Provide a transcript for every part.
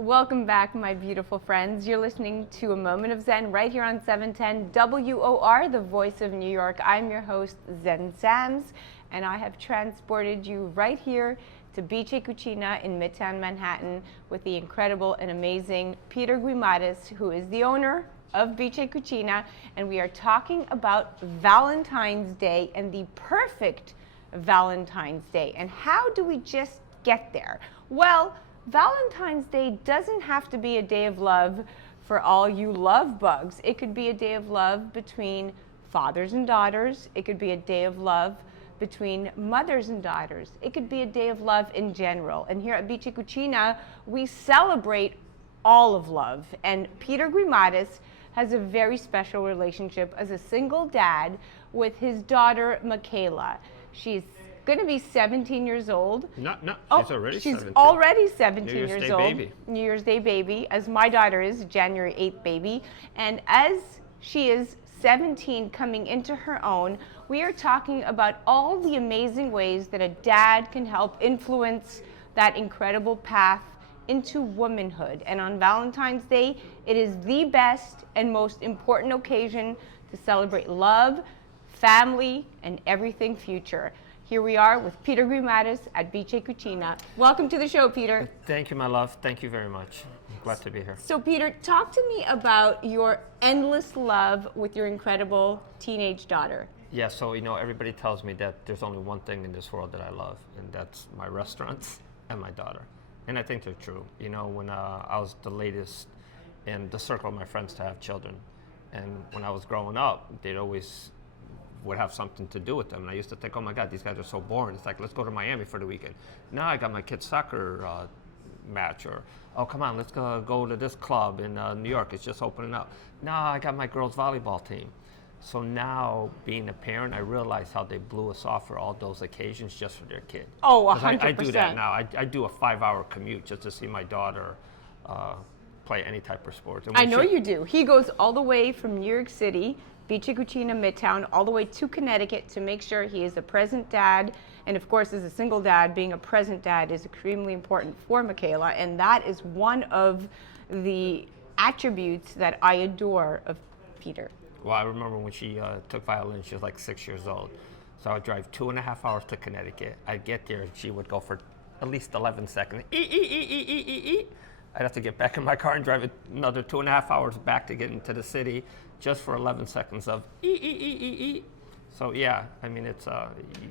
Welcome back, my beautiful friends. You're listening to A Moment of Zen right here on 710 WOR, the voice of New York. I'm your host, Zen Sams, and I have transported you right here to Bice Cucina in Midtown Manhattan with the incredible and amazing Peter Guimaraes, who is the owner of Bice Cucina, and we are talking about Valentine's Day and the perfect Valentine's Day. And how do we just get there? Well, Valentine's Day doesn't have to be a day of love for all you love bugs. It could be a day of love between fathers and daughters. It could be a day of love between mothers and daughters. It could be a day of love in general. And here at Bice Cucina, we celebrate all of love. And Peter Guimaraes has a very special relationship as a single dad with his daughter, Michaela. She's going to be 17 years old. No, she's she's 17. already 17 New Year's years Day old. baby. New Year's Day baby, as my daughter is, January 8th baby. And as she is 17 coming into her own, we are talking about all the amazing ways that a dad can help influence that incredible path into womanhood. And on Valentine's Day, it is the best and most important occasion to celebrate love, family, and everything future. Here we are with Peter Guimaraes at Bice Cucina. Welcome to the show, Peter. Thank you, my love. Thank you very much. Glad to be here. So, Peter, talk to me about your endless love with your incredible teenage daughter. Yeah, so, everybody tells me that there's only one thing in this world that I love, and that's my restaurants and my daughter. And I think they're true. When I was the latest in the circle of my friends to have children, and when I was growing up, they'd always would have something to do with them. And I used to think, oh my God, these guys are so boring. It's like, let's go to Miami for the weekend. Now I got my kid's soccer match, or, oh, come on, let's go to this club in New York. It's just opening up. Now I got my girls' volleyball team. So now, being a parent, I realize how they blew us off for all those occasions just for their kid. Oh, 100%. I do that now. I do a 5-hour commute just to see my daughter play any type of sport. I know you do. He goes all the way from New York City, Bice Cucina Midtown, all the way to Connecticut to make sure he is a present dad. And of course, as a single dad, being a present dad is extremely important for Michaela. And that is one of the attributes that I adore of Peter. Well, I remember when she took violin, she was like 6 years old. So I would drive 2.5 hours to Connecticut. I'd get there and she would go for at least 11 seconds. I'd have to get back in my car and drive another 2.5 hours back to get into the city just for 11 seconds of So yeah, I mean, it's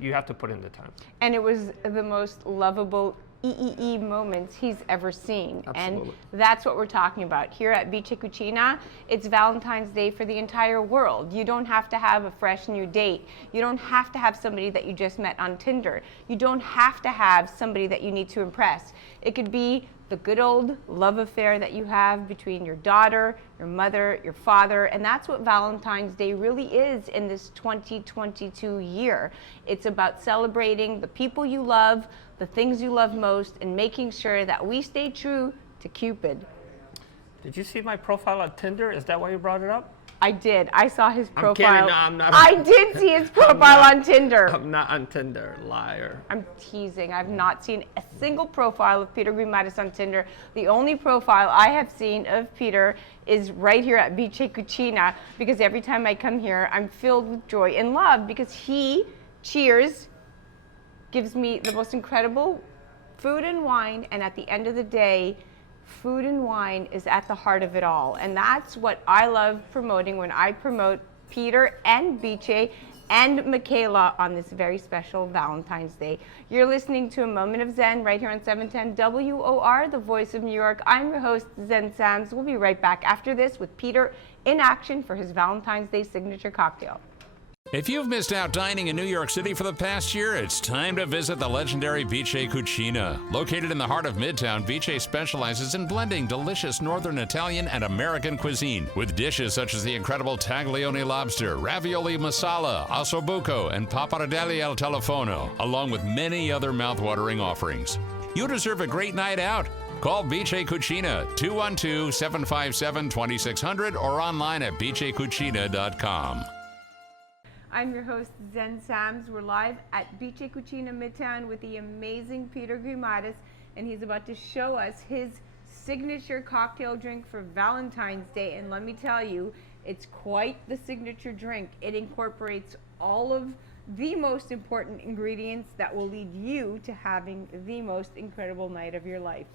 you have to put in the time. And it was the most lovable moments he's ever seen. Absolutely. And that's what we're talking about. Here at Bice Cucina, it's Valentine's Day for the entire world. You don't have to have a fresh new date. You don't have to have somebody that you just met on Tinder. You don't have to have somebody that you need to impress. It could be the good old love affair that you have between your daughter, your mother, your father, and that's what Valentine's Day really is in this 2022 year. It's about celebrating the people you love, the things you love most, and making sure that we stay true to Cupid. Did you see my profile on Tinder? Is that why you brought it up? I did. I saw his profile. I'm kidding. No, I'm not. I did see his profile on Tinder. I'm not on Tinder. Liar. I'm teasing. I've not seen a single profile of Peter Guimaraes on Tinder. The only profile I have seen of Peter is right here at Bice Cucina, because every time I come here, I'm filled with joy and love because he, cheers, gives me the most incredible food and wine, and at the end of the day, food and wine is at the heart of it all. And that's what I love promoting when I promote Peter and Bice and Michaela on this very special Valentine's Day. You're listening to A Moment of Zen right here on 710 WOR, the voice of New York. I'm your host, Zen Sams. We'll be right back after this with Peter in action for his Valentine's Day signature cocktail. If you've missed out dining in New York City for the past year, it's time to visit the legendary Bice Cucina. Located in the heart of Midtown, Bice specializes in blending delicious Northern Italian and American cuisine with dishes such as the incredible taglione lobster, ravioli masala, ossobuco, and pappardelle al telefono, along with many other mouthwatering offerings. You deserve a great night out. Call Bice Cucina, 212-757-2600, or online at bicecucina.com. I'm your host, Zen Sams. We're live at Bice Cucina Midtown with the amazing Peter Guimaraes, and he's about to show us his signature cocktail drink for Valentine's Day. And let me tell you, it's quite the signature drink. It incorporates all of the most important ingredients that will lead you to having the most incredible night of your life.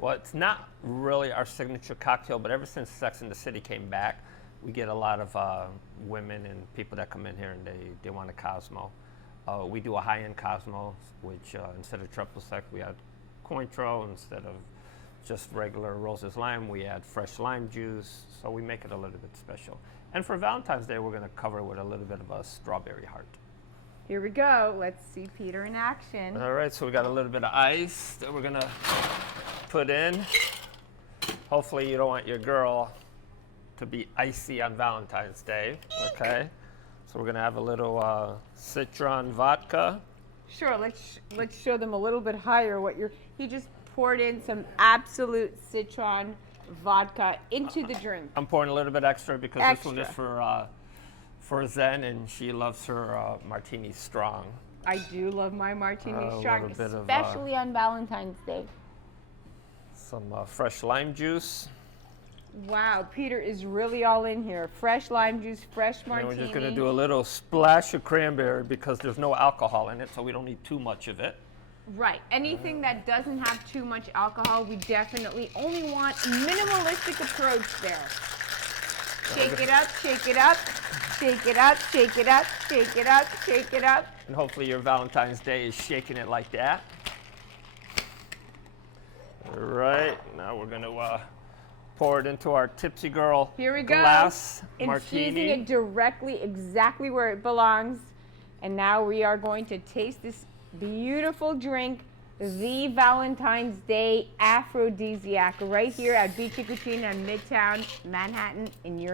Well, it's not really our signature cocktail, but ever since Sex and the City came back, we get a lot of women and people that come in here and they want a Cosmo. We do a high-end Cosmo, which instead of triple sec, we add Cointreau. Instead of just regular Rose's Lime, we add fresh lime juice. So we make it a little bit special. And for Valentine's Day, we're going to cover it with a little bit of a strawberry heart. Here we go. Let's see Peter in action. All right, so we got a little bit of ice that we're going to put in. Hopefully you don't want your girl to be icy on Valentine's Day, okay? So we're gonna have a little citron vodka. Sure, let's show them a little bit higher what he just poured in some absolute citron vodka into the drink. I'm pouring a little bit extra because this one is for Zen, and she loves her martini strong. I do love my martini strong, little bit of, especially on Valentine's Day. Some fresh lime juice. Wow, Peter is really all in here. Fresh lime juice, fresh martini. And we're just going to do a little splash of cranberry because there's no alcohol in it, so we don't need too much of it. Right. Anything that doesn't have too much alcohol, we definitely only want a minimalistic approach there. Shake it up, shake it up, shake it up, shake it up, shake it up, shake it up. And hopefully your Valentine's Day is shaking it like that. All right, now we're going to pour it into our Tipsy Girl Here we go. glass Infusing martini. it directly, exactly where it belongs. And now we are going to taste this beautiful drink, the Valentine's Day aphrodisiac, right here at Bice Cucina Midtown, Manhattan, in New York